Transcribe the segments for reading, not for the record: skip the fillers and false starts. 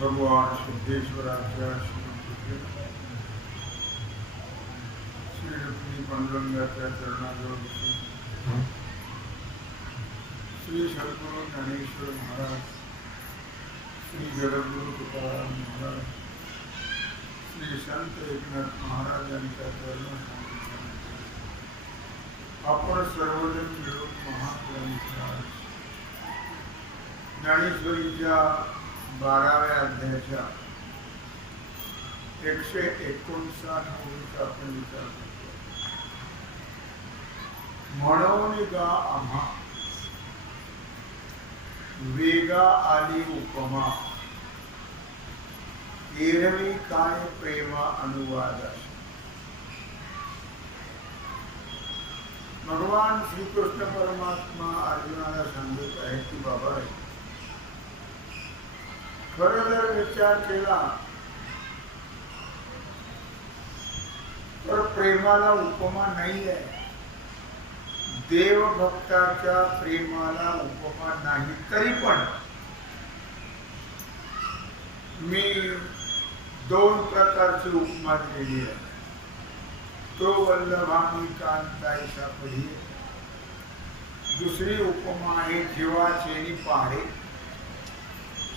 भगवान सिद्धेश्वराच्या श्री रुक्मिणी पांडुरंगाच्या चरणाजवळ बसून श्री सद्गुरु ज्ञानेश्वर महाराज, श्री जगद्गुरु तुकाराम महाराज, श्री संत एकनाथ महाराज यांच्या चरणात आपण सर्वजण मिळून महापुराणाच्या ज्ञानेश्वरीच्या 12व्या अध्यायाच्या 159 ओळीचा आपण विचार करतो. म्हणून गा आम्हा वेगा आली उपमा, एरवी काय प्रेमा अनुवाद. भगवान श्रीकृष्ण परमात्मा अर्जुनाला सांगत आहे की बाबा, खरं जर विचार केला तर प्रेमाला उपमा नाही आहे. देवभक्ताच्या प्रेमाला उपमा नाही. तरी पण मी 2 प्रकारची उपमा दिलेली आहे. तो वल्लभामी कांताईचा पही. दुसरी उपमा आहे जीवाचेनी पहाडे.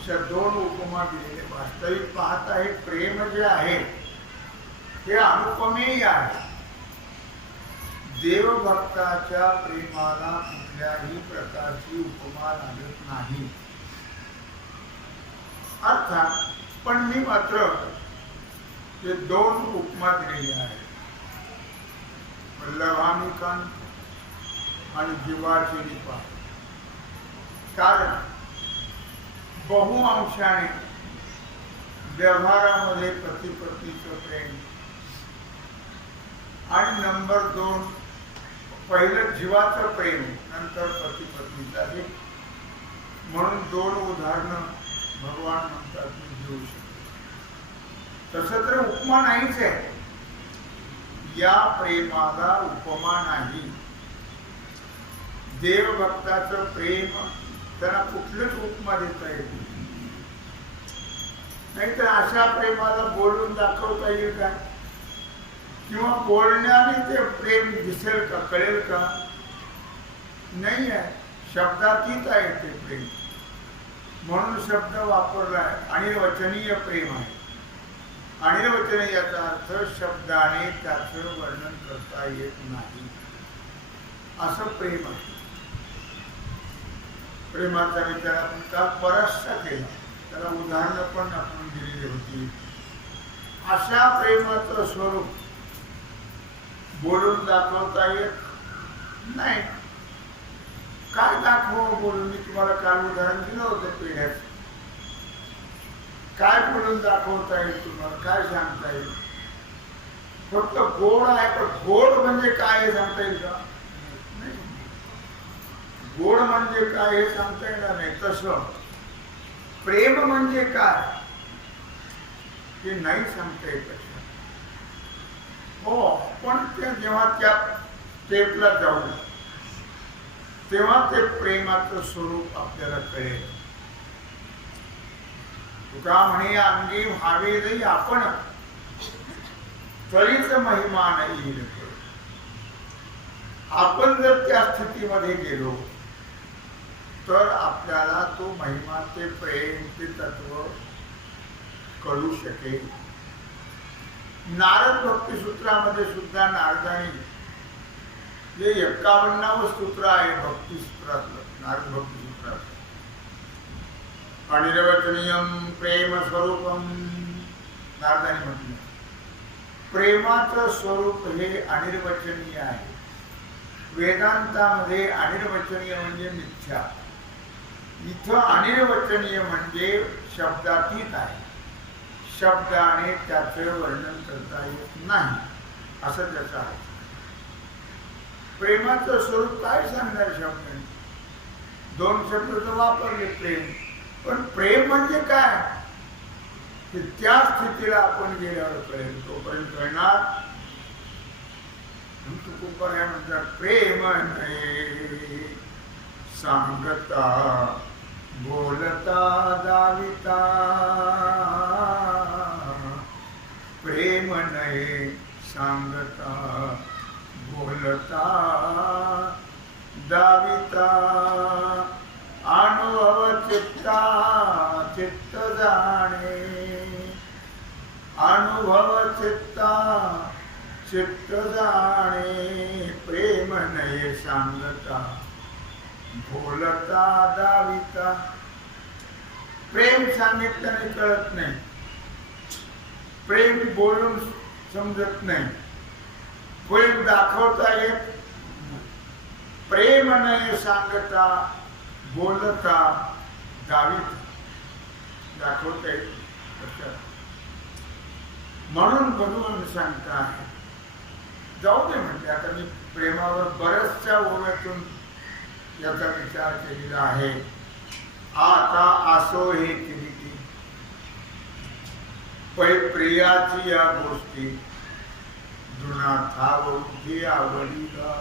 अशा 2 उपमा दिलेले. वास्तविक पाहता हे प्रेम जे आहे हे अनुपमेय आहे. देवभक्ताच्या प्रेमाला कुठल्याही प्रकारची उपमा लागत नाही. अर्थात पण मी मात्र हे 2 उपमा दिलेली आहेत. वल्लभामी कांत आणि जीवाची पहाड. कारण बहुअंशाने व्यवहारामध्ये पती-पत्नीचं प्रेम आणि नंबर 2 पहिलं जीवाचं प्रेम, नंतर पती-पत्नीचा. म्हणून 2 उदाहरणं भगवान म्हणतात मी घेऊ शकतो. तसं तर उपमा नाहीच आहे. या प्रेमाला उपमा नाही. देवभक्ताचं प्रेम त्यांना कुठलंच उपमा देता येत नाही. तर अशा प्रेमाला बोलून दाखवता येईल का? किंवा बोलण्याने ते प्रेम दिसेल का, कळेल का? नाही आहे. शब्दातीत आहे ते प्रेम. म्हणून शब्द वापरलाय. अनिर्वचनीय प्रेम आहे. अनिर्वचनीय याचा अर्थ शब्दाने त्याचं वर्णन करता येत नाही. असं प्रेम आहे. प्रेमाचा विचार आपण काल बराचसा केला. त्याला उदाहरणं पण आपण दिलेली होती. अशा प्रेमाचं स्वरूप बोलून दाखवता येत नाही. काय दाखवावं बोलून? मी तुम्हाला काल उदाहरण दिलं होतं पेढ्याचं. काय बोलून दाखवता येईल तुम्हाला? काय सांगता येईल? फक्त गोड आहे. पण गोड म्हणजे काय हे सांगता येईल का? गोड म्हणजे काय हे सांगता येणार नाही. तसं प्रेम म्हणजे काय हे नाही सांगता येत. हो, पण ते जेव्हा त्या स्टेपला जाऊ तेव्हा ते प्रेमाचं स्वरूप आपल्याला कळेल. तुका म्हणे अंगी व्हावे नाही आपण, तरीच महिमा नाही. आपण जर त्या स्थितीमध्ये गेलो तर आपल्याला तो महिमा, ते प्रेम, ते तत्व कळू शकेल. नारद भक्तिसूत्रामध्ये सुद्धा नारदाने जे 51वे सूत्र आहे भक्तिसूत्रातलं, नारद भक्तिसूत्रातलं, अनिर्वचनीयम प्रेम स्वरूपम, नारदाने म्हटलं प्रेमाचं स्वरूप हे अनिर्वचनीय आहे. वेदांतामध्ये अनिर्वचनीय म्हणजे मिथ्या, इथं अनिर्वचनीय म्हणजे शब्दातीत आहे, शब्दाने त्याचं वर्णन करता येत नाही असं त्याचं आहे. प्रेमाचं स्वरूप काय सांगणार शब्द, 2 शब्द तर वापरले प्रेम, पण प्रेम म्हणजे काय ते त्या स्थितीला आपण गेल्यावर कळेल, तोपर्यंत कळणार. तुकोबाराय म्हणतात प्रेम नाही सांगता बोलता दाविता, प्रेम नाही सांगता बोलता दाविता, अनुभव चित्ता चित्त जाणे, अनुभव चित्ता चित्त जाणे, प्रेम नाही सांगता बोलता दाविता. प्रेम सांगितल्याने कळत नाही, प्रेम बोलून समजत नाही, प्रेम दाखवता येत, प्रेम नाही सांगता बोलता दाविता, दाखवता येत. म्हणून भगवान सांगता आहे, जाऊ दे म्हणजे आता मी प्रेमावर बऱ्याचशा ओव्यातून याचा विचार केलेला आहे. आता असो हे किती पै प्रियाची या गोष्टी जुना थावती आवडीला,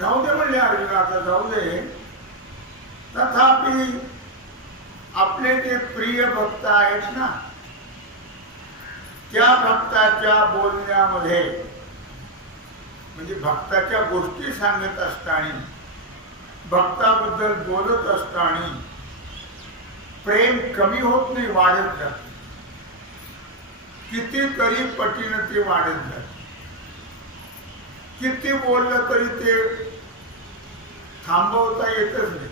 जाऊ दे म्हणले अर्जुन, आता जाऊ दे. तथापि आपले ते प्रिय भक्त आहेत ना, त्या भक्ताच्या बोलण्यामध्ये म्हणजे भक्ताच्या गोष्टी सांगत असताना, भक्ताबद्दल बोलत असताना प्रेम कमी होत नाही, वाढत जाते. कितीतरी पटीनं ते वाढत जाते. किती बोललं तरी ते थांबवता येतच नाही.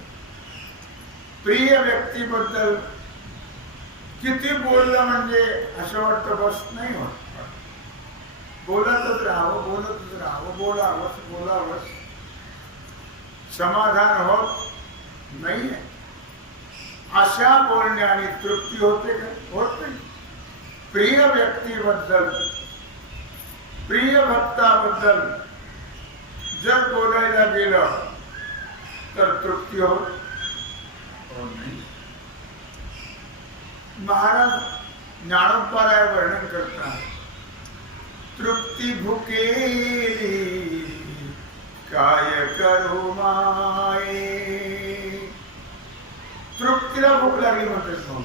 प्रिय व्यक्तीबद्दल किती बोललं म्हणजे असं वाटतं बस नाही होत, बोलतच राहावं, बोलतच राहावं, बोलावंच बोलावंच, समाधान होत नाही. अशा बोलण्याने तृप्ती होते का? होत नाही. प्रिय व्यक्तीबद्दल, प्रिय भक्ताबद्दल जर बोलायला गेलं तर तृप्ती होत नाही. महाराज ज्ञानोपाराय वर्णन करतात, तृप्ती भुकेली काय करू माये, तृप्तीला भूक लागली म्हणतात मग,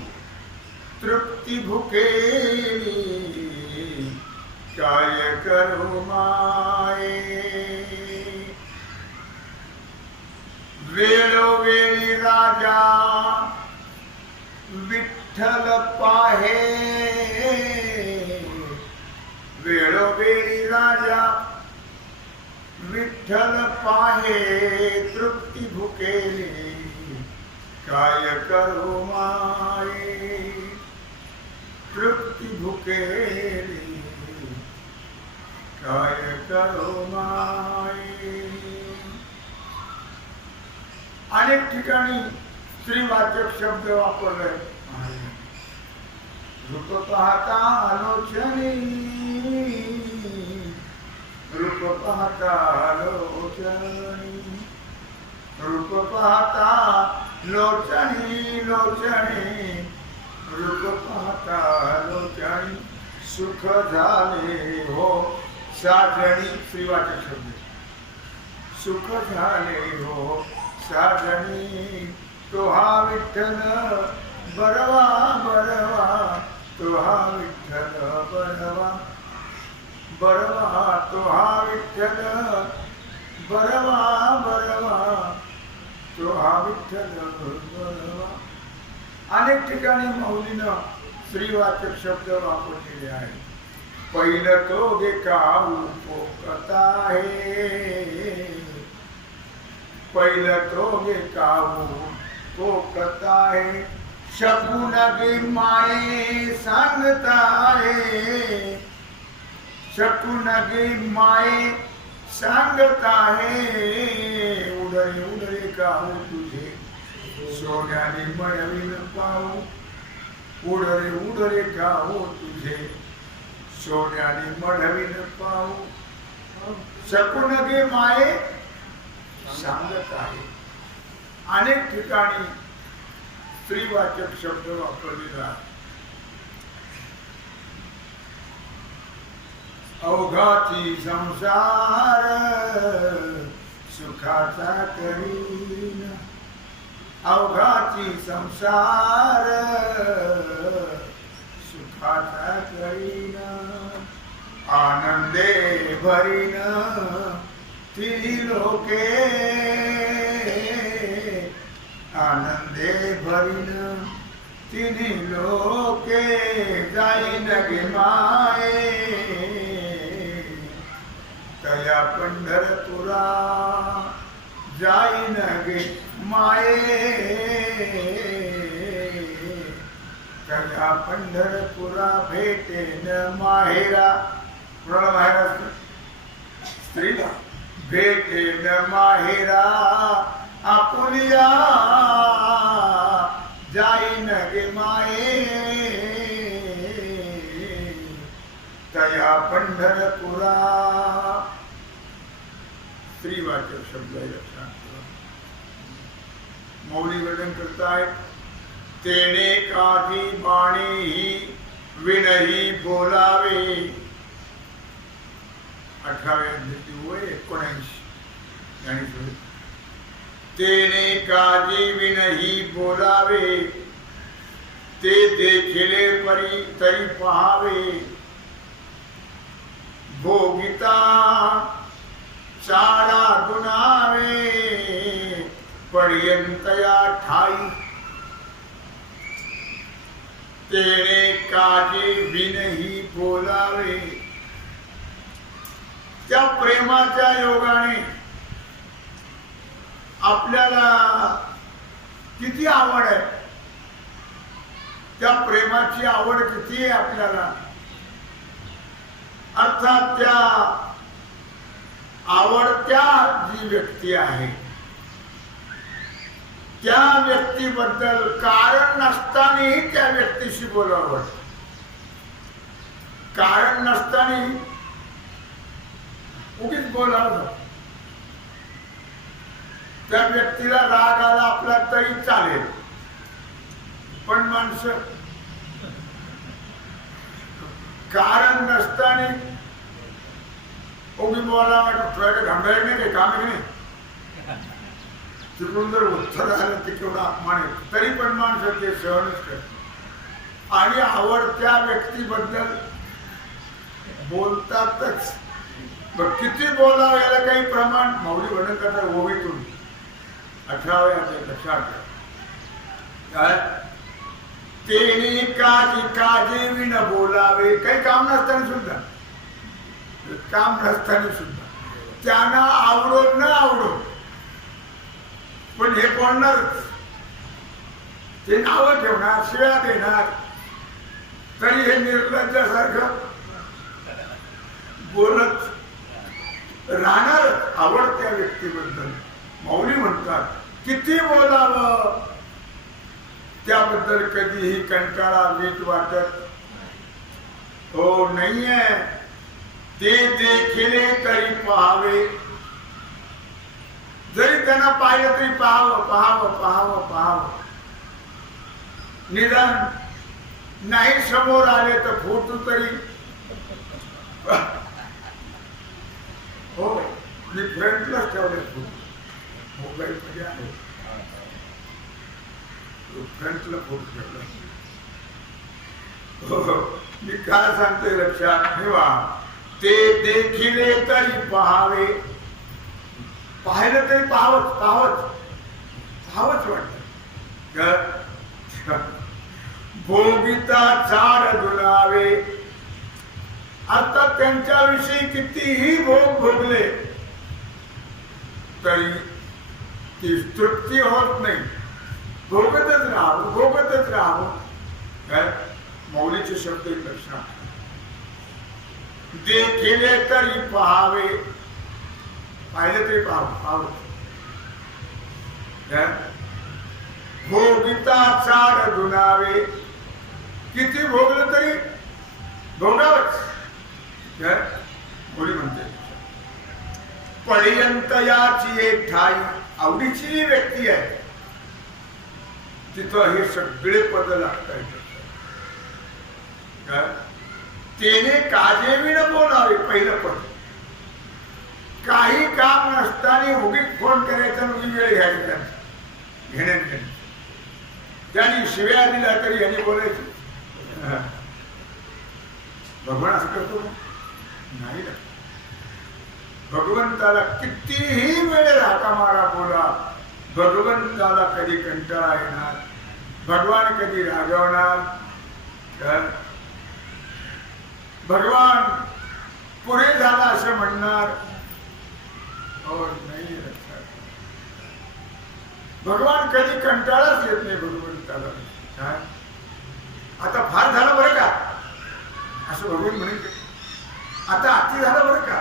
तृप्ती भुकेली काय करू माये, वेळोवेळी राजा विठ्ठल पाहे, वेळोवेळी राजा विठ्ठल पाहे, तृप्ती भुकेली काय करू माये, तृप्ती भुकेली काय करू माये. अनेक ठिकाणी स्त्रीवाचक शब्द वापरले. रूप पाहता आलोचनी, रूप पाहता आलोचनी, रूप पाहता लोचनी लोचनी, रूप पाहता लोचनी, सुख झाले हो साजणी. स्त्रीवाचक शब्द, सुख झाले हो साजणी, तो हा विठ्ठल बरवा बरवा, तो हा विठ्ठल बरवा बरवा, तो हा विठ्ठल बरवा बरवा, तो हा विठ्ठल बरोबर. अनेक ठिकाणी माऊलीनं स्त्रीवाचक शब्द वापरलेले आहेत. पहिलं तो देखाऊ पोकता है, पहिलं तो देखाऊ पोकता है, शकुन गे माये सांगता है, शकुन गे माये सांगता है, उडरे उडरे काहू तुझे सोन्याने मळविन पाहू, उडरे उडरे काहू तुझे सोन्याने मळविन पाहू. शकुन गे माये सांगत आहे. अनेक ठिकाणी स्त्रीवाचक शब्द वापरलेला आहे. अवघाची संसार सुखाचा करीन, अवघाची संसार सुखाचा करीन, आनंदे भरीन ती लोके, आनंदे भरीन तिन्ही लोके, जाईन गे माये तया पंढरपुरा, जाईन गे माये तया पंढरपुरा, भेटेन माहेरा. कुणाला माहेर असतं? स्त्रीला. भेटेन माहेरा आपुलिया, जाईन गे माये तया पंढरपुरा. स्त्रीवाचक शब्द लक्षात ठेवा. मौली वर्णन करतायत. तेने काठी बाणी विनही बोलावे. 18व्या अध्यायाची वय 79 आणि तेने काजी विनही बोलावे, ते देखिले परी तरी पहावे, भोगिता चारा गुणावे, पर्यंतया ठाई. तेने काजी विनही बोलावे. त्या प्रेमाच्या योगाने आपल्याला किती आवड आहे, त्या प्रेमाची आवड किती आहे आपल्याला. अर्थात त्या आवडत्या जी व्यक्ती आहे त्या व्यक्तीबद्दल कारण नसतानाही त्या व्यक्तीशी बोलावं. कारण नसताना उगीच बोलावं. त्या व्यक्तीला राग आला आपला तरी चालेल, पण माणसं कारण नसताना उगी बोला वाटत घांगायला नाही काही काम नाही. तिकडून जर उत्तर आलं ते केवढा अपमान आहे, तरी पण माणसं ते सहनच करतात आणि आवडत्या व्यक्तीबद्दल बोलतातच. बघ किती बोलावं याला काही प्रमाण. माऊली वर्णन करतात ओवीतून 18व्या अध्यायात. लक्षात काय. तेने काजी काजे विन बोलावे. काही काम नसताना सुद्धा, काम नसताना सुद्धा त्यांना आवडो न आवडो पण हे बोलणारच. ते नावं ठेवणार, शिव्या देणार, तरी हे निर्लज्जासारखं बोलत राहणारच आवडत्या व्यक्तीबद्दल. माऊली म्हणतात किती बोलावं त्याबद्दल कधीही कंटाळा वीट वाटत हो नाहीये. ते देखिले तरी पहावे. जरी त्यांना पाहिलं तरी पाहावं पाहावं पाहावं पाहावं. निदान नाही समोर आले तर फोटो तरी हो मी फ्रंटलाच ठेवले. फोटो मोबाईल मध्ये आहे, फ्रंटला फोटो ठेवला. हो मी काय सांगतोय लक्षात ठेवा. ते देखिले तरी पहावे. पाहिलं तरी पाहावंच पाहावंच. भावच वाटत. भोगिता चार दुलावे, आता त्यांच्याविषयी कितीही भोग भोगले तरी ती तृप्ती होत नाही. भोगतच राहावं, भोगतच राहावं. काय मौलीचे शब्द लक्षात. देखिले तरी पहावे, पाहिले तरी पाहावं. भोगिता चार दुनावे, किती भोगलं तरी भोगावच. कोणी म्हणते पर्यंत याची एक ठाई, आवडीची व्यक्ती आहे तिथं हे सगळे पद लागतात. तेने काजेवी न बोलावे, पहिलं पद. काही काम नसताना उगीच फोन करायचा, उगी वेळ घ्यायचा घेण्यात. त्यांनी शिव्या दिल्या तरी यांनी बोलायचं. भगवान असं करतो नाही ना. भगवंताला कितीही वेळ हाका मारा बोला, भगवंताला कधी कंटाळा येणार, भगवान कधी रागवणार, भगवान पुढे झाला असं म्हणणार हो नाही. भगवान कधी कंटाळाच येत नाही भगवंताला. आता फार झालं बरं का असं भगवान म्हणेल. आता अति झालं बरं का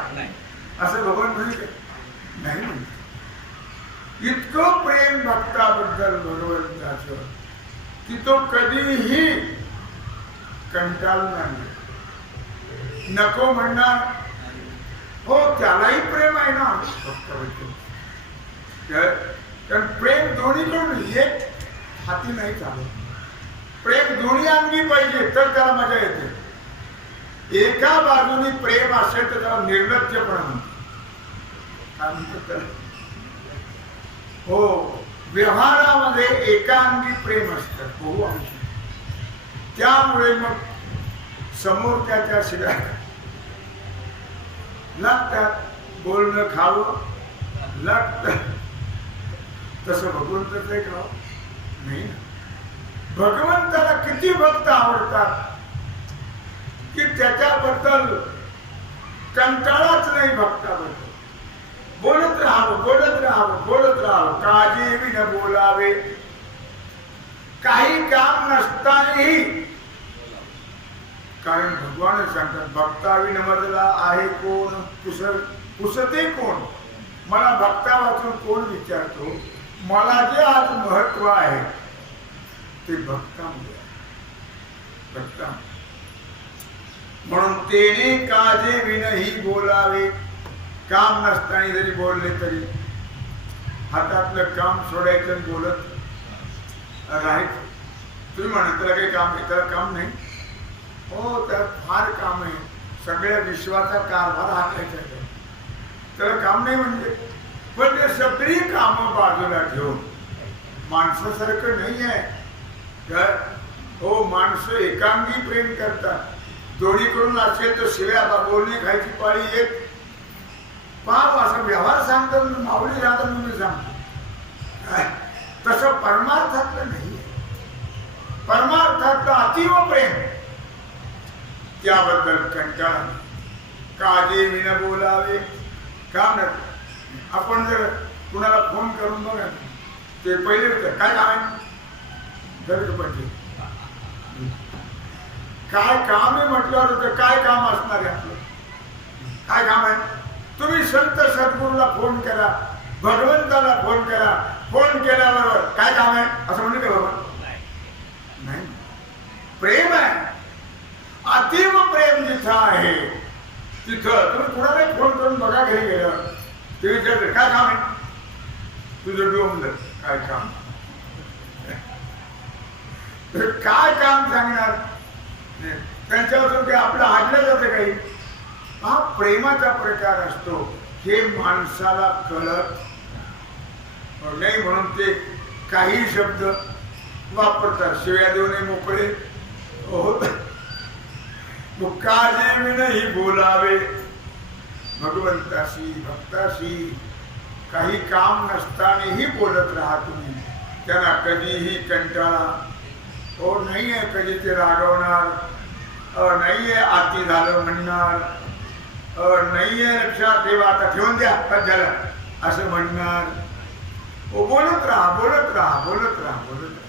असं भगवान म्हणेल नाही. म्हणते इतकं प्रेम भक्ताबद्दल भगवंताचं की तो कधीही कंटाळणार नाही, नको म्हणणार. हो त्यालाही प्रेम आहे ना भक्ताबद्दल. कारण प्रेम दोन्हीकडून एक हाती नाही चालत. प्रेम दोन्ही अंगी पाहिजे तर त्याला मजा येते. एका बाजूने प्रेम असेल तर त्याला निर्लज्जपणा म्हणतात. काय म्हणतात त्याला? हो व्यवहारामध्ये एकांगी प्रेम असतं बहुअंशी. त्यामुळे मग समोर त्याच्या शिव्या लागतात, बोलणं खावं लागतं. तसं भगवंताचं एक राव नाही ना. भगवंताला किती भक्त आवडतात की त्याच्याबद्दल कंटाळाच नाही. भक्ताबद्दल बोलत राहावं, बोलत राहावं, बोलत राहावं. काजेवी न बोलावे, काही काम नसतानाही. कारण भगवान सांगतात भक्तावी नमजला आहे कोण, पुसते कोण. मला भक्ता वाचून कोण विचारतो. मला जे आज महत्व आहे ते भक्तामुळे. भक्ता म्हणून तेने काजे विनही बोलावे, काम नसताना जरी बोलले तरी हातातलं काम सोडायचं बोलत राहायचं. तुम्ही म्हणा त्याला काही काम आहे, त्याला काम नाही. हो त्यात फार काम आहे, सगळ्या विश्वाचा कारभार हातायचा आहे, त्याला काम नाही म्हणजे. पण ते सगळी कामं बाजूला ठेवून माणसासारखं नाही आहे. हो माणसं एकांगी प्रेम करतात. दोन्हीकडून असेल तर शिव्या बोलणे खायची पाळी येत. पाप असा व्यवहार सांगतात, माऊली सांगतात, मी सांगतो. तसं परमार्थातलं नाही. परमार्थातलं अतीव प्रेम, त्याबद्दल कंटाळा. काजे विना बोलावे, काम नाही. आपण जर कुणाला फोन करून बघा ते पहिले काय काम आहे, काय काम आहे म्हटल्यावर होतं. काय काम असणार आहे आपलं, काय काम आहे. तुम्ही संत सद्गुरूला फोन करा, भगवंताला फोन करा. फोन केल्याबरोबर काय काम आहे असं म्हणलं का बाबा? नाही. प्रेम आहे, अतीव प्रेम जिथं आहे तिथं तुम्ही कुणाला फोन करून बघा. घरी गेल्यावर ते विचारते काय काम आहे तुझं, डोंबलं काय काम. काय काम सांगणार त्यांच्यावर ते आपलं हाडलं जातं काही. हा प्रेमाचा प्रकार असतो हे माणसाला कळत नाही. म्हणून ते काही शब्द वापरतात, शिव्या देऊन मोकळे होत. काजे विनही बोलावे, भगवंताशी भक्ताशी काही काम नसतानाही बोलत राहा तुम्ही. त्यांना कधीही कंटाळा हो नाही आहे, कधी ते रागवणार नाही आहे, आती झालं म्हणणार नाही आहे, लक्षात ठेवा, आता ठेवून द्या झालं असं म्हणणार. हो बोलत राहा बोलत राहा बोलत राहा बोलत राहा.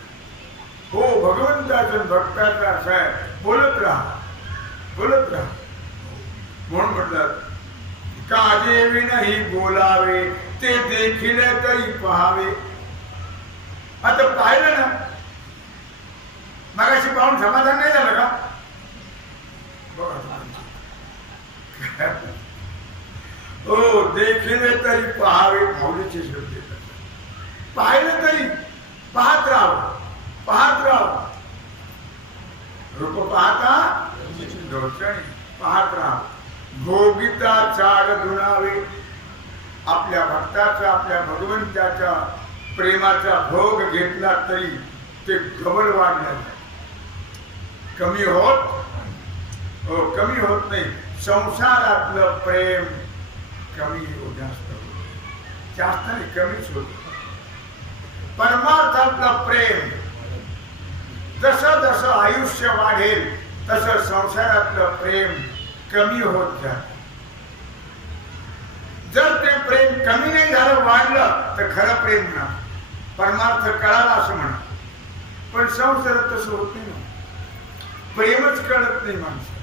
हो भगवंताचं भक्ताचं असं आहे, बोलत राहा बोलत राहा. म्हणून म्हटलं काजे विनही बोलावे ते देखील तरी पहावे. आता पाहिलं ना, मगाशी पाहून समाधान नाही झालं का? हो देखील तरी पहावे. माऊलीचे शब्द पाहिलं तरी पाहत राहावं पाहत राहावं. रूप पाहता डोळ्याने पाहत राहावं. भोगिता चाड धुणावे. आपल्या भक्ताचा आपल्या भगवंताच्या प्रेमाचा भोग घेतला तरी ते गबल वाढण्यात कमी होत नाही. संसारातलं प्रेम कमी जास्त नाही, कमीच होत. परमार्थातलं प्रेम जसं जसं आयुष्य वाढेल तसं संसारातलं प्रेम कमी होत जात. जर ते प्रेम कमी नाही झालं, वाढलं तर खरं प्रेम ना, परमार्थ कळाला असं म्हणा. पण संसारात तसं होत नाही ना, प्रेमच कळत नाही माणसं.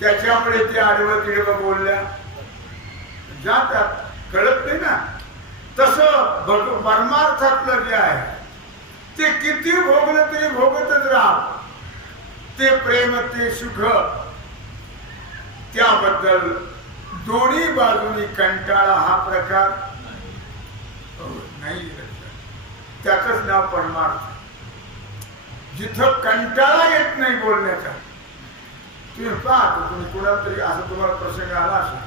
त्याच्यामुळे ते आडवं तिडवं बोलल्या जातात, कळत नाही ना. तसं परमार्थातलं जे आहे ते किती भोगलं तरी भोगतच राहा. ते प्रेम ते सुख, त्याबद्दल दोन्ही बाजूनी कंटाळा हा प्रकार नाही. त्याचंच नाव परमार्थ. जिथं कंटाळा येत नाही बोलण्याचा. तुम्ही पाहतो, तुम्ही कुणाला तरी असं तुम्हाला प्रसंग आला असेल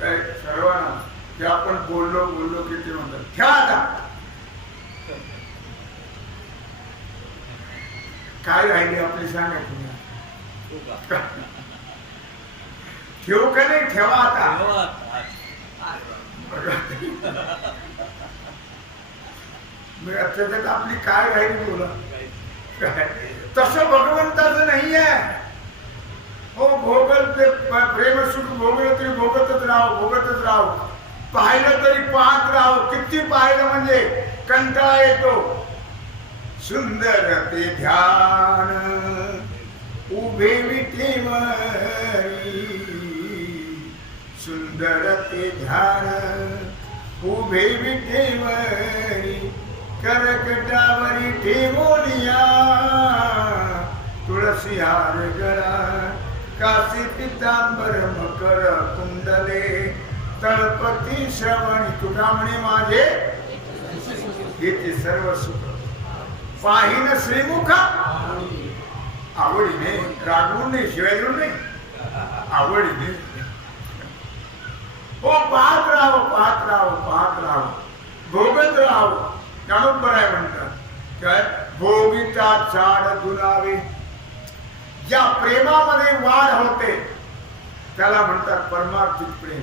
काय, सर्वांना ते आपण बोललो की ते म्हणतात ठेवा आता. काय राहिली आपली सांगा तुम्ही. ठेवू का नाही, ठेवा आता. त्याच्यात आपली काय राहिली बोला. तसं भगवंताचं नाही आहे. हो भोगल ते प्रेम सुख भोगलं तरी भोगतच राहावं. पाहिलं तरी पाहत राहावं. किती पाहिलं म्हणजे कंटाळा येतो. सुंदर ते ध्यान उभे विठेवरी. सुंदर ते ध्यान उभे विठेवरी. करकटावरी ठेवोनिया तुळसी हार गळा. काशी पितांबर मकर कुंडले. तळपती श्रवणी तुका म्हणे माझे येते सर्व सुख. पाहिन श्रीमुख आवडीने, रागवून नाही, शिवाय नाही, आवडीने. हो पाहत राहावं भोगत राहावं. ज्ञानोबराय म्हणतात काय, भोगिता चाड धुणावे. ज्या प्रेमामध्ये वाढ होते त्याला म्हणतात परमार्थिक प्रेम.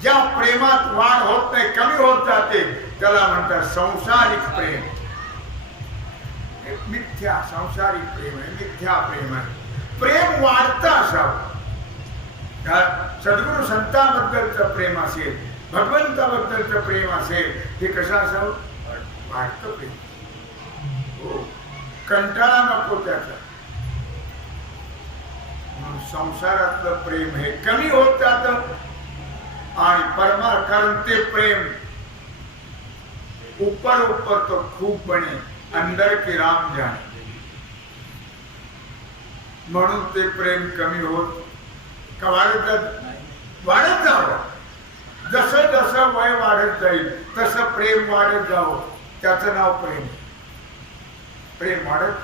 ज्या प्रेमात वाढ होत नाही, कमी होत जाते, त्याला म्हणतात संसारिक प्रेम. मिथ्या संसारिक प्रेम आहे, मिथ्या प्रेम आहे. प्रेम वाढतं असावं. सद्गुरु संतांबद्दलचं प्रेम असेल, भगवंताबद्दलचं प्रेम असेल, हे कसं असावं, वाढतं प्रेम. हो, कंटाळा नको त्याचा. संसारातलं प्रेम हे कमी होत जातं आणि परमार्थ, कारण ते प्रेम ऊपर तो खूप बने अंदर की राम जाने. म्हणून ते प्रेम कमी होत का वाढत जावं. जसं जसं वय वाढत जाईल तसं प्रेम वाढत जावं. त्याचं नाव प्रेम. प्रेम वाढत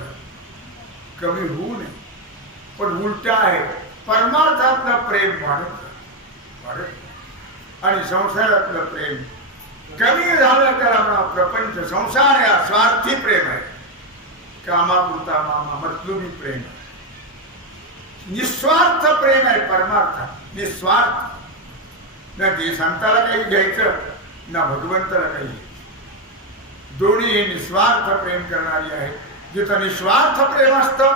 कमी होऊ नये. पण उलट आहे, परमार्थातलं प्रेम वाढत आणि संसारातलं प्रेम कमी झालं तर आपला प्रपंच संसार हा स्वार्थी प्रेम आहे. कामापुरता मामा मतलबी प्रेम आहे. निस्वार्थ प्रेम आहे परमार्थ. निस्वार्थ. ना ते संताला काही घ्यायचं ना भगवंताला काही. दोन्ही निस्वार्थ प्रेम करणारी आहे. जिथं निस्वार्थ प्रेम असतं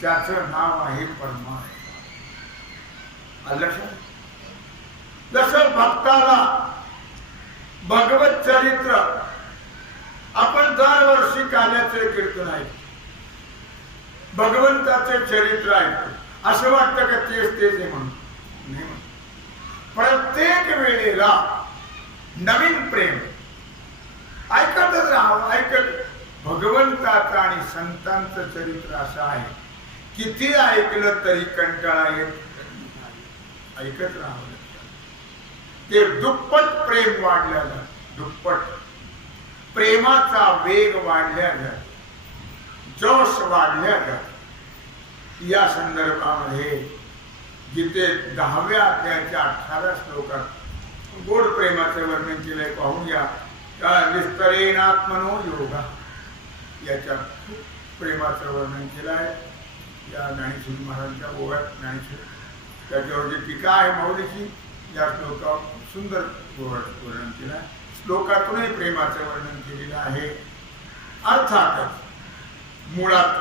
त्याचं नाव आहे परमार्थ. जसं भक्ताला भगवत चरित्र आपण दरवर्षी काल्याचे कीर्तन आहे, भगवंताचे चरित्र आहे, असं वाटतं का तेच तेच आहे म्हणून? नाही. प्रत्येक वेळेला नवीन प्रेम ऐकतच राहावं. ऐकत भगवंताचं आणि संतांचं चरित्र असं आहे, किती ऐकलं तरी कंटाळा येत, ऐकत राहावं. ते दुप्पट प्रेम वाढल्यानं, दुप्पट प्रेमाचा वेग वाढल्यानं, जोश वाढल्यानं या संदर्भामध्ये गीते 10व्या अध्यायाच्या 18 श्लोकात गोड प्रेमाचे वर्णन केलंय. पाहूया. विस्तरेणात्मनो योगा याच्यात प्रेमाचं वर्णन केलं आहे. या ज्ञानेश्वर महाराजांच्या गोव्यात ज्ञानेश्वर त्याच्यावर जी टीका आहे माऊलीची, या श्लोकावर सुंदर वर्णन केलं आहे. श्लोकातूनही प्रेमाचं वर्णन केलेलं आहे. अर्थातच मुळात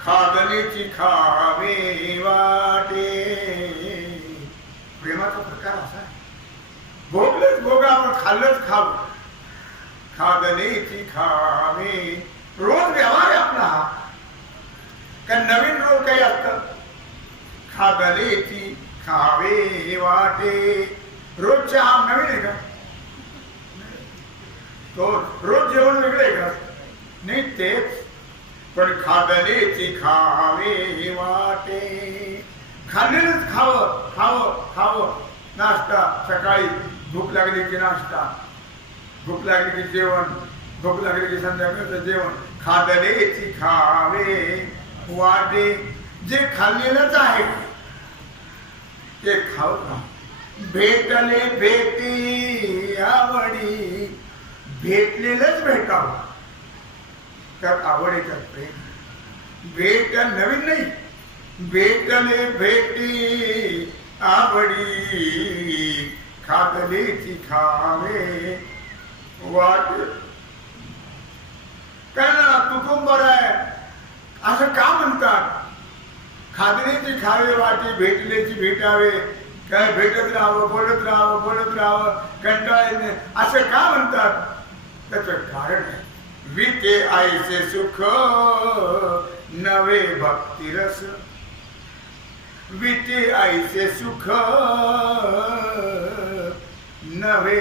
खादलीची खावे वाटे प्रेमाचा प्रकार असा आहे. भोगलंच भोगावं, खाल्लंच खावं. खादलीची खावे रोज व्यवहार आहे आपला हा, का नवीन रोज काही असतं? खादलीची खावे वाटे रोजच्या हा नवीन आहे का? तो रोज जेवण वेगळं आहे का? नाही, तेच. पण खादलीची खावे वाटे खाल्लेलंच खावं खावं खावं. नाश्ता सकाळी, भूक लागली की नाश्ता, भूक लागली की जेवण, भूक लागली की संध्याकाळचं जेवण. खादलीची खावे वाटे, जे खाल्लेलंच आहे ते खाऊ का? भेटले भेटी आवडी, भेटलेलंच भेटावं, त्यात आवड येतात प्रेम. भेट नवीन नाही, भेटले भेटी आवडी, खादलीची खावे वाटे. कारण कुटुंब आहे असं का म्हणतात? खादलीची खावे वाटे, भेटलेची भेटावे. काय भेटत राहावं, बोलत राहावं, बोलत राहावं, कंटाळा असं का म्हणतात? त्याचं कारण आहे, विते आईचे सुख नवे भक्तिरस. विते आईचे सुख नवे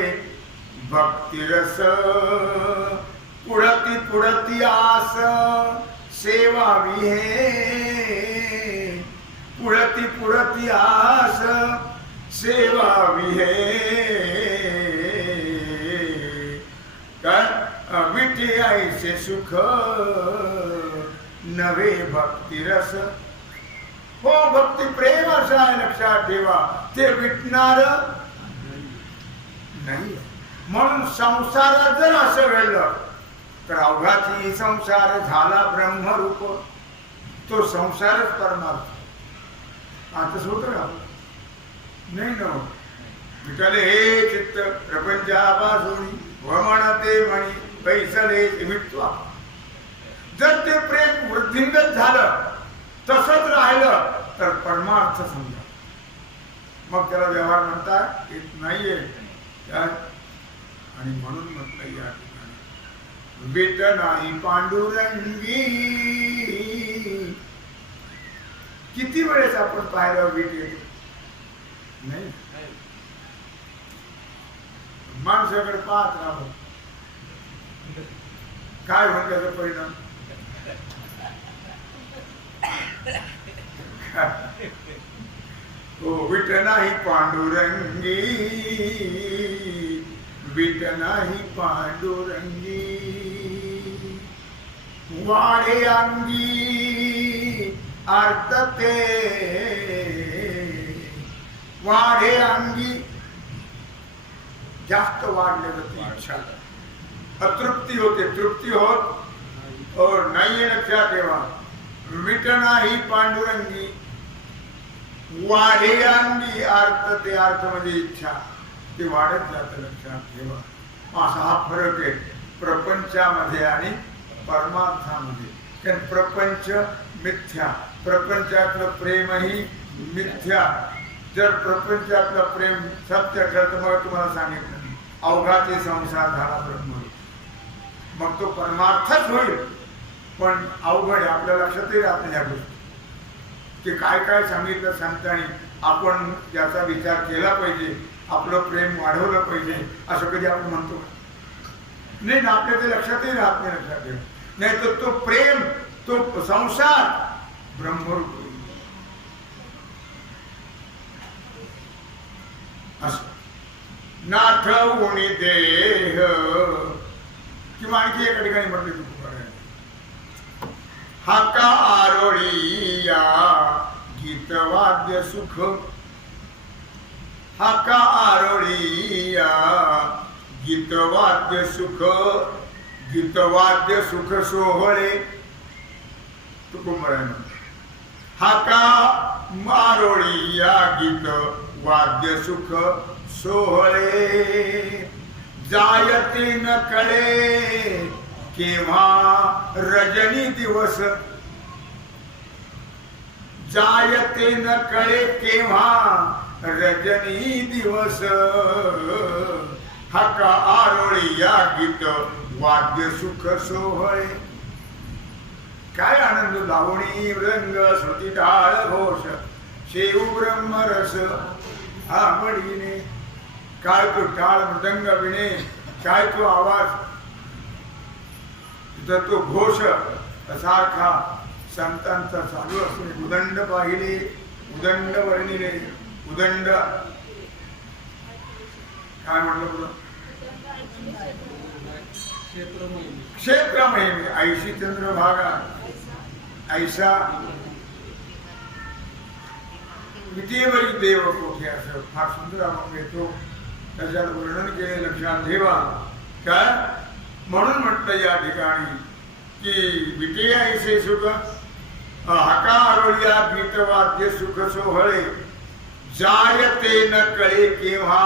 भक्तिरस. पुढती पुढती आस सेवावी हे, पुढती पुढती आस सेवावी हे. काय विटे आईचे सुख नवे भक्तिरस. हो, भक्ती प्रेम असं आहे, लक्षात ठेवा. ते विटणार नाही. म्हणून संसारात जर असं घडलं तर अवघाची संसार झाला ब्रह्मरूप. तो संसारच परमार्थ. आता होत नाही ना. विठ्ठल हे चित्त प्रपंचापासून वमणते म्हणी पैसले विटवा. जर ते प्रेम वृद्धिंगत झालं, तसंच राहिलं तर परमार्थ समजा. मग त्याला व्यवहार म्हणता येत नाहीये. आणि म्हणून म्हटलं या ठिकाणी विट नाही पांडुरंगी. किती वेळेस आपण पाहिलं वीट येते? नाही. माणसाकडे पाहत राहावं, काय होईल त्याचा परिणाम? हो, विट नाही पांडुरंगी, विट नाही पांडुरंगी. वाढे अंगी अर्थ ते, वाढे अंगी जास्त वाढले इच्छा, अतृप्ती होते, तृप्ती होत और नाही. लक्षात ठेवा, विट नाही पांडुरंगी. वाढे अंगी अर्थ ते, अर्थ म्हणजे इच्छा, ते वाढत जातं. लक्षात ठेवा. असा हा फरक आहे. प्रपंचामध्ये आणि परमार्थामध्ये. कारण प्रपंच मिथ्या, प्रपंचातलं प्रेमही मिथ्या. जर प्रपंचातलं प्रेम सत्य ठरतं, मग तुम्हाला सांगितलं अवघाचे संसार झाला ब्रह्म, मग तो परमार्थच होईल. पण अवघड आहे, आपल्या लक्षातही राहत नाही या गोष्टी की काय काय सांगितलं संतांनी. आपण याचा विचार केला पाहिजे, आपलं प्रेम वाढवलं पाहिजे, असं कधी आपण म्हणतो नाही ना. आपल्या ते लक्षातही राहत नाही. लक्षात ठेव, नाही तर तो प्रेम, तो संसार ब्रह्मरूप असं. नाठवुनी देह, किंवा आणखी एका ठिकाणी म्हटले तू हाका आरोळीया गीतवाद्य सुख, हाका आरोळीया गीतवाद्य सुख, गीतवाद्य सुख सोहळे. तुकुंबराय हाका मारोळीया गीत वाद्य सुख सोहळे. जायते न कळे केव्हा रजनी दिवस, जायते न कळे केव्हा रजनी दिवस. हाका आरोळी या गीत वाद्य सुख सोहळे. काय आनंद लावणी रंग श्रुती टाळ घोष, शेऊ ब्रह्मरस आवडीने. काय तो टाळ मृदंग विणे, काय तो आवाज, तर तो घोष सारखा संतांचा चालू असतो. उदंड पाहिले, उदंड वर्णिले, उदंड काय म्हटलं तुला, क्षेत्र महिमे ऐशी चंद्रभागा ऐसा विटेवरी देव कोठे, असं फार सुंदर आपण येतो. त्याच्यात वर्णन केले, लक्षात ठेवा. काय म्हणून म्हटलं या ठिकाणी की विटे ऐसे सुख, हाका आरोळ्या गीतवाद्य सुख सोहळे. जायते न कळे केव्हा,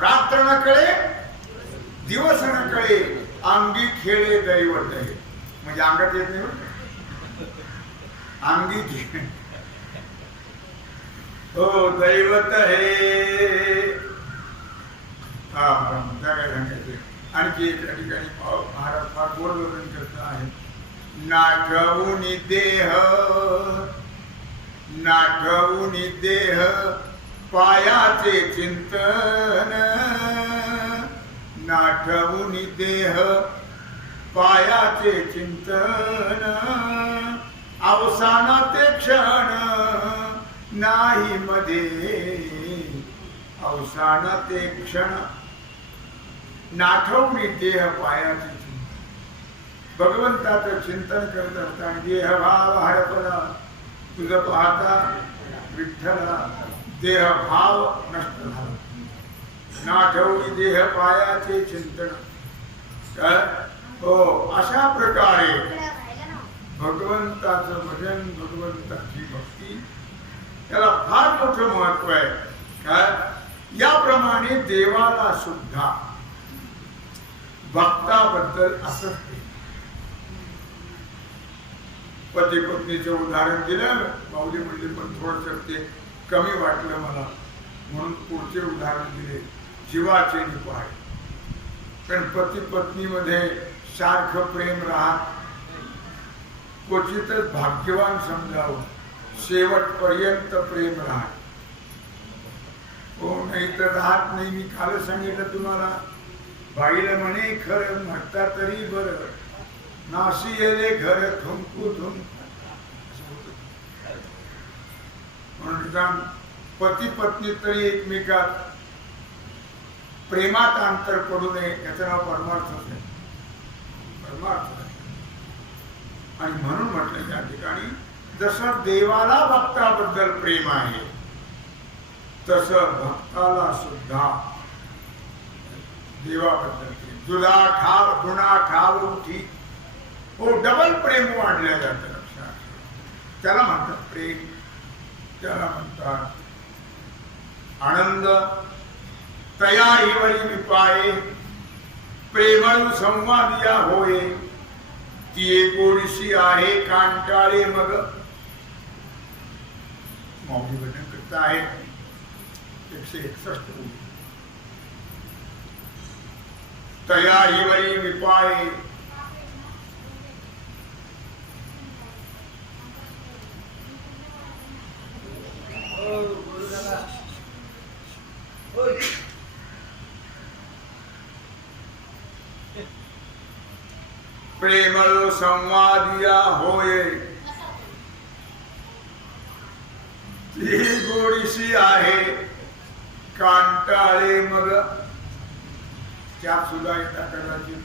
रात्र न कळे दिवस न कळे, अंगी खेळे दैवत आहे. म्हणजे अंगात येत नाही, अंगी खेळ हो दैवत हे. हा त्या काय सांगायचे. आणखी एका ठिकाणी महाराज फार गोड वर्णन करत आहे. नाठवुनी देह, नाठवुनी देह पायाचे चिंतन, नाठवुनी देह पायाचे चिंतन. अवसान ते क्षण नाही मध्ये, अवसान ते क्षण. नाठवुनी देह पायाचे चिंतन, भगवंताचं चिंतन करत असताना देहभाव हरपला, तुझं पाहता विठ्ठला देहभाव नष्ट झाला. नाठवुनी देह पायाचे चिंतन. काय हो, अशा प्रकारे भगवंताचं भजन, भगवंताची भक्ती, त्याला फार मोठं महत्व आहे. काय याप्रमाणे देवाला सुद्धा भक्ताबद्दल असंच पती पत्नीचं उदाहरण दिलं बाहुली म्हणले, पण थोडंसं ते कमी वाटलं मला, म्हणून पुढचे उदाहरण दिले जीवाचे निपाय. कारण पती पत्नीमध्ये सारखं प्रेम राहत, क्वचितच भाग्यवान समजावं शेवटपर्यंत प्रेम राहत. हो नाही तर राहत नाही. मी काल सांगितलं तुम्हाला, बाईला म्हणे खरं म्हणता तरी बरं, नाशी येले घर थुंकू थुंकू. म्हणून पती पत्नी तरी एकमेकात प्रेमात अंतर पडू नये, याचं नाव परमार्थच आहे. परमार्थ. आणि म्हणून म्हटलं या ठिकाणी जसं देवाला भक्ताबद्दल प्रेम आहे, तसं भक्ताला सुद्धा देवाबद्दल प्रेम. दुधा खाव गुणा खाव उठी, हो डबल प्रेम वाढल्या जातं. लक्षात त्याला म्हणतात प्रेम, त्याला म्हणतात आनंद. तया हिवरी निपाये, प्रेमळ संवादिया होय ती गोडीशी आहे कांटाळे मग. मौली भजन करता आहे 161 ओळी. तया हिवरी विपाये प्रेमळ संवादिया होय ती गोडीशी आहे कांटाळे मग. त्यात सुद्धा एकदा कदाचित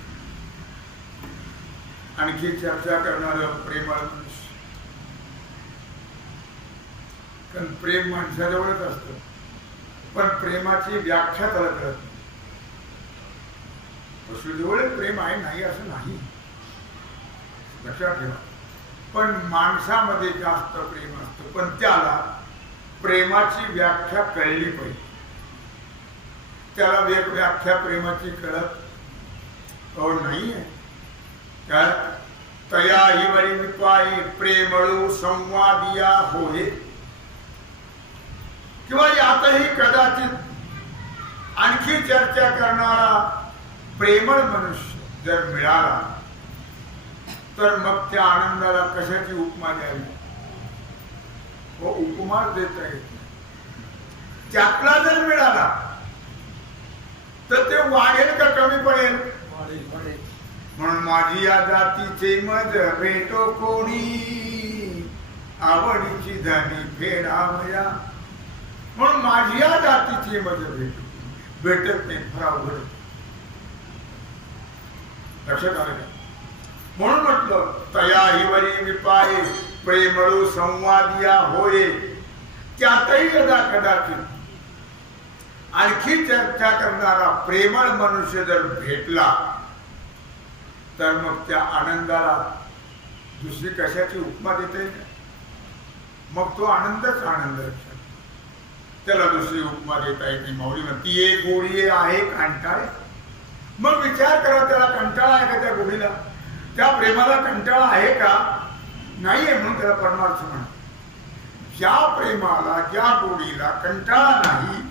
आणखी चर्चा करणार प्रेमळ मनुष्य. कारण प्रेम माणसाजवळच असतं पण प्रेमाची व्याख्या त्याला कळत नाही. पशुजवळ प्रेम आहे नाही असं नाही, लक्षात ठेवा. पण माणसामध्ये जास्त प्रेम असतं पण त्याला प्रेमाची व्याख्या कळली पाहिजे. त्याला व्याख्या प्रेमाची कळत नाहीये. काय तया हिवरी विपाये प्रेमळू संवादिया होय. किंवा यातही कदाचित आणखी चर्चा करणारा प्रेमळ मनुष्य जर मिळाला तर मग त्या आनंदाला कशाची उपमा द्यावी व उपमा देता येत नाही. त्यातला जर मिळाला तर ते वाढेल का कमी पडेल? म्हणून माझी या जातीचे मज भेटो कोणी आवडीची झाली फेडावया. म्हणून माझी या जातीची मज भेटत नाही, फार अवघड. लक्षात आलं का? म्हणून म्हटलं तया हिवरी विपाये प्रेमळू संवादिया होय. त्यातही यदा कदाचित आणखी चर्चा करणारा प्रेमळ मनुष्य जर भेटला तर मग त्या आनंदाला दुसरी कशाची उपमा देता येईल? मग तो आनंदच आनंद. त्याला दुसरी उपमा देता येते. मौली म्हणती एक गोडी आहे कांटाळे. मग विचार करा त्याला कंटाळा आहे का त्या गोडीला? त्या प्रेमाला कंटाळा आहे का? नाहीये. म्हणून त्याला परमार्थ म्हणा. ज्या प्रेमाला ज्या गोडीला कंटाळा नाही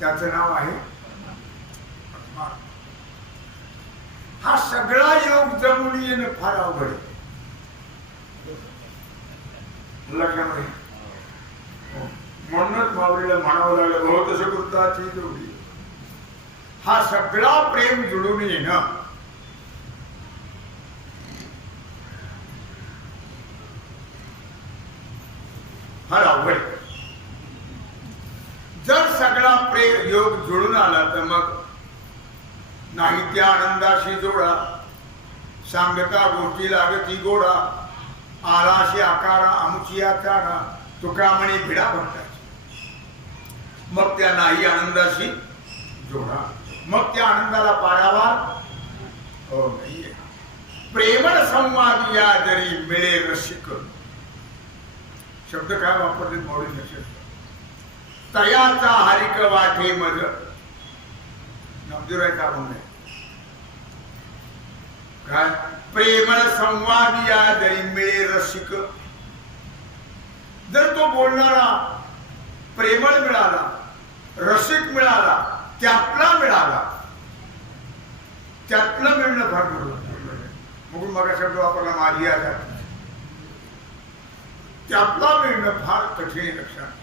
त्याचं नाव आहे परमार्थ. हा सगळा योग जमून येणं फार अवघड आहे. लक्षात म्हणूनच माऊलीला म्हणावं लागलं हो तसं कृताची जोडी. हा सगळा प्रेम जुळून येणं फार अवघड. जर सगळा प्रेम योग जुळून आला तर मग नाही त्या आनंदाशी जोडा. सांगता गोष्टी लागती गोडा आलाशी आकारा अमुची आकारा तुका म्हणे भिडा भक्ताची. मग त्या नाही आनंदाशी जोडा. मग त्या आनंदाला पारावार नाहीये. प्रेमळ संवाद या जरी मिळे रसिक. शब्द काय वापरले मौली लक्षात. तयाचा हरिक वाटे मज नमजुरायचा आपण काय प्रेमळ संवाद या जरी मिळे रसिक. जर तो बोलणारा प्रेमळ मिळाला रसिक मिळाला त्यातला मिळाला त्यातलं मिळणं फार म्हणून मग शब्द वापरला माझी या जाती. त्यातला मिळणं फार कठीण. लक्षात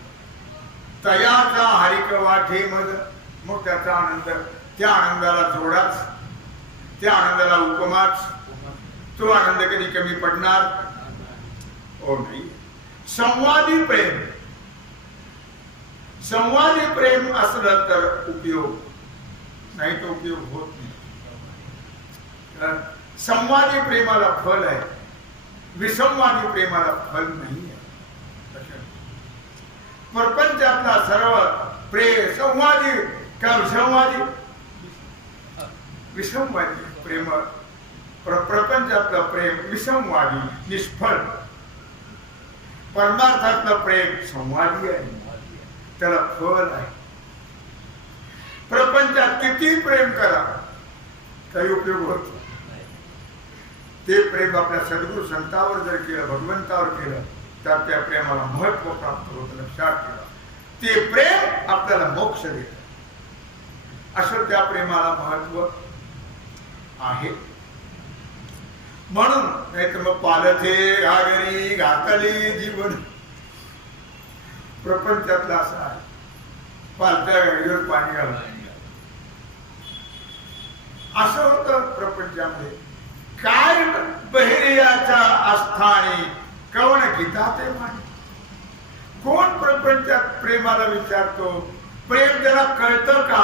तयाचा हरिक वाटे मग त्याचा आनंद त्या आनंदाला जोडाच त्या आनंदाला उपमाच. तो आनंद कधी कमी पडणार नाही. संवादी प्रेम संवादी प्रेम असलं तर उपयोग नाही तो उपयोग होत नाही. संवादी प्रेमाला फल आहे विसंवादी प्रेमाला फल नाही आहे. प्रपंचातला सर्व प्रेम संवादी का विसंवादी विसंवादी प्रेम. प्रपंचातलं प्रेम विसंवादी निष्फळ. परमार्थातलं प्रेम संवादी आहे त्याला फल आहे. प्रपंचात किती प्रेम करा काही उपयोग होत नाही. ते प्रेम आपल्या सद्गुरू संतावर जर केलं, भगवंतावर केलं, तर त्या प्रेमाला महत्व प्राप्त होतं. लक्षात ठेवा, ते प्रेम आपल्याला मोक्ष देत. असं त्या प्रेमाला महत्व आहे. म्हणून नाही तर मग पालथे घागरी घातली जीवन, प्रपंचातला असा आहे. पालत्या घागरीवर पाणी घालून असं होतं प्रपंचामध्ये. काय बहिरियाच्या आस्थानी कवण गीता ते माने. कोण प्रपंचात प्रेमाला विचारतो? प्रेम त्याला कळतं का?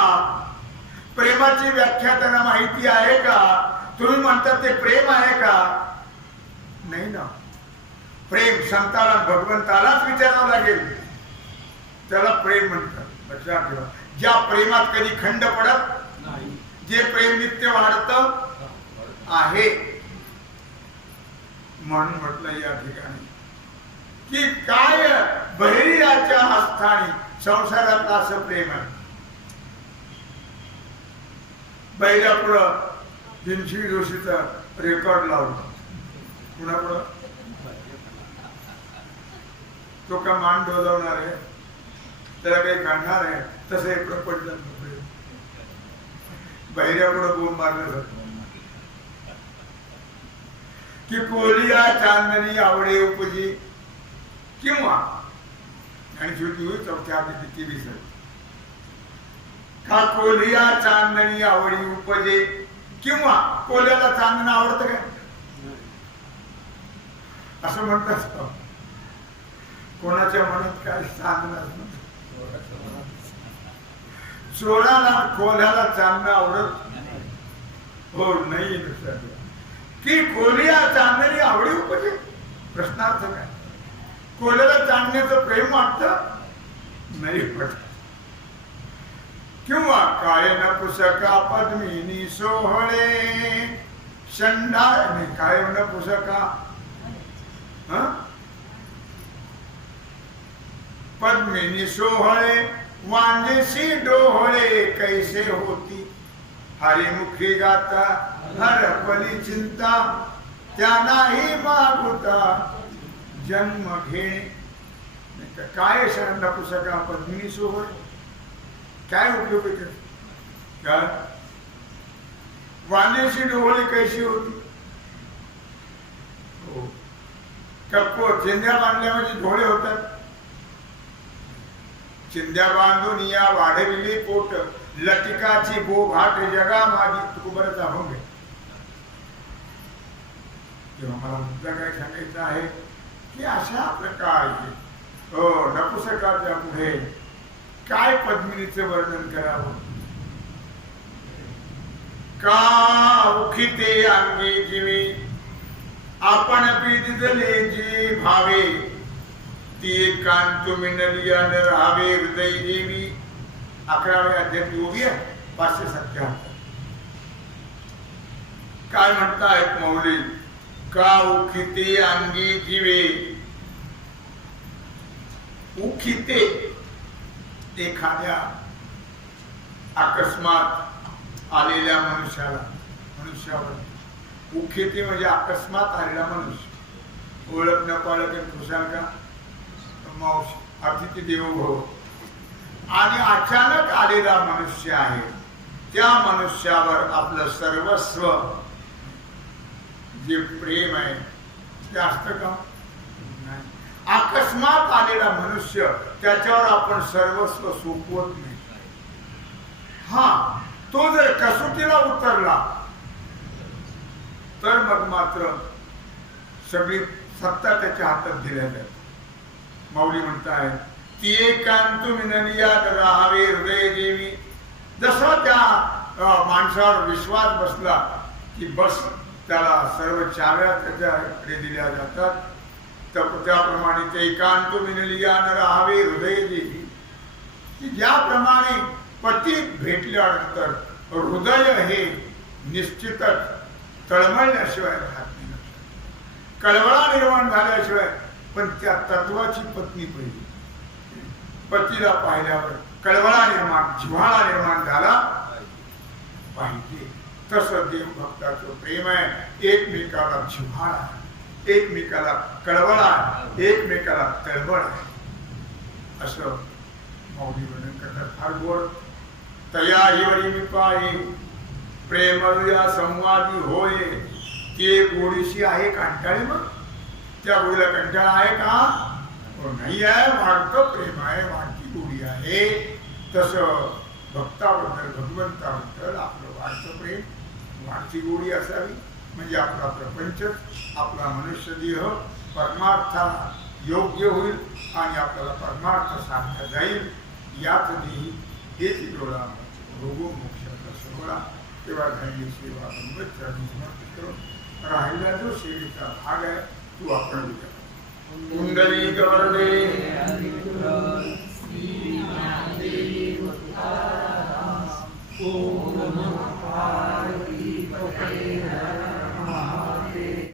प्रेमाची व्याख्या त्यांना माहिती आहे का? तुम्ही म्हणता ते प्रेम आहे का? नाही ना. प्रेम संताला भगवंतालाच विचारावं लागेल, त्याला प्रेम म्हणतात. लक्षात ठेवा, ज्या प्रेमात कधी खंड पडत नाही, जे प्रेम नित्य वाढत आहे. म्हणून म्हटलं या ठिकाणी की काय बहिरियाच्या आस्थानी संसारात असं प्रेम आहे. बैलापुढं दिनशी जोशीचा रेकॉर्ड लावला. कुणापुढं? तो का मान डोलावणार आहे, त्याला काही काढणार आहे? तसं हे प्रपंच बैऱ्यापुढं बोंब मारलं जात की कोलिया चांदणी आवडे उपजी, किंवा आणि शेवटी होईल चौथ्या ती विसर का कोलिया चांदणी आवडी उपजे, किंवा कोल्याला चांदणं आवडतं काय असं म्हणतात. कोणाच्या मनात काय चांदणं? चोराला कोल्याला चांदणं आवडत हो नाही. की कोलिया चांदणी आवडी उपजे, प्रश्नार्थ काय? कोल्याला चांदण्याचं प्रेम वाटत नाही पडत. किंवा काय न पुसका पद्मिनी सोहळे शंडा, नाही काय न पुसका पद्मिनी सोहळे वांजेसी डोहळे कैसे होती. हरिमुखी गाता हरपली चिंता, त्या नाही मागुता जन्म घेणे. काय शंडा पुसका पद्मिनी सोहळे, काय उपयोग आहे त्याचा? वांजेसी डोहळे कैसी होती. हो, कप्पो चिंध्या बांधल्या म्हणजे डोळे होतात. चिंध्या बांधून या वाढविली पोट, लटिकाची गोभाट जगा माझी तुकुबरच होंगे. तेव्हा मला मुद्दा काय सांगायचा आहे की अशा प्रकारे नपुसकाच्या पुढे काय पद्मिनीचं वर्णन करावं. का उखिते अंगी जीवी आपण पिदिले जी भावे, ती एकांत मिनलिया न राहावे हृदय देवी. 11वे अध्याय योगी 577. काय म्हणतायत मौली? का उखिते अंगी जीवे. उखिते एखाद्या अकस्मात आलेल्या मनुष्यावर. उखिते म्हणजे अकस्मात आलेला मनुष्य. ओळख न पाळक खुशाल का मावशी अतिथी देवो. आणि अचानक आलेला मनुष्य आहे, त्या मनुष्यावर आपलं सर्वस्व जे प्रेम आहे ते असतं का? नाही. अकस्मात आलेला मनुष्य, त्याच्यावर आपण सर्वस्व सोपवत नाही. हा, तो जर कसोटीला उतरला तर मग मात्र सगळी सत्ता त्याच्या हातात दिल्या जाते. माऊली म्हणताय ती एकांत मिनलिया राहावे हृदय देवी. जसा त्या माणसावर विश्वास बसला की बस त्याला सर्व चाव्या त्याच्याकडे दिल्या जातात, तर त्याप्रमाणे ते एकांत मिनलिया राहावे हृदय देवी. की ज्याप्रमाणे पती भेटल्यानंतर हृदय हे निश्चितच तळमळल्याशिवाय राहत नाही, कळवळा निर्माण झाल्याशिवाय. पण त्या तत्वाची पत्नी पहिली. पतीला पाहिल्यावर कळवळा निर्माण, जिव्हाळा निर्माण झाला पाहिजे, तसं देव भक्ताचं प्रेम आहे. एकमेकाला जिव्हाळा आहे, एकमेकाला कळवळ आहे, एकमेकाला तळबळ आहे. असं मौली वर्णन करतात. फार गोड. तया हिवरी मी पायी प्रेमया संवादी होय. ते गोडीशी आहे कंटाळी. मग त्या गोडीला कंटाळा आहे का? नाही आहे. वाढतं प्रेम आहे, वाढती गोडी आहे. तसं भक्ताबद्दल भगवंताबद्दल आपलं वाढतं प्रेम, वाढती गोडी असावी. म्हणजे आपला प्रपंच, आपला मनुष्यदेह परमार्थाला योग्य होईल आणि आपल्याला परमार्थ साधला जाईल. यात देही हेच डोळा भोगो मोक्षाचा सोहळा. तेव्हा झाली सेवा गंमत चरणी समर्पित करून राहिला जो सेवेचा भाग आहे तो आपण कुंडली गवरदे